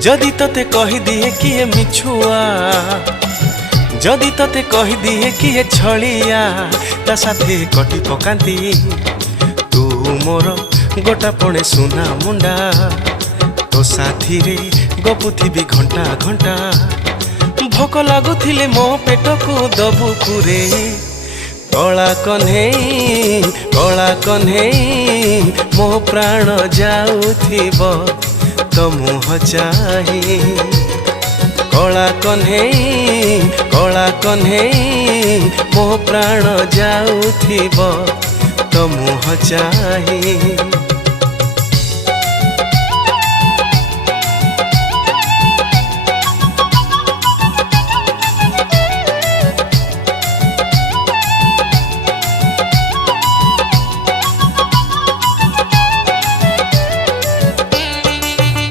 जदि तोते कही दिए किए मिछुआ, जदि तोते कही दिए किए छलिया, ता साथे कटी पकांती तू मोर गोटा पणे सुना मुंडा। तो साथी रे गपुथिबी घंटा घंटा, भोक लागुथिले मो पेट को दबु कुरे। कला कन्हेई मो प्राण जाउथिब तो मुह चाही। कला कन्हेई मो प्राण जाउथिब तो मुह चाही।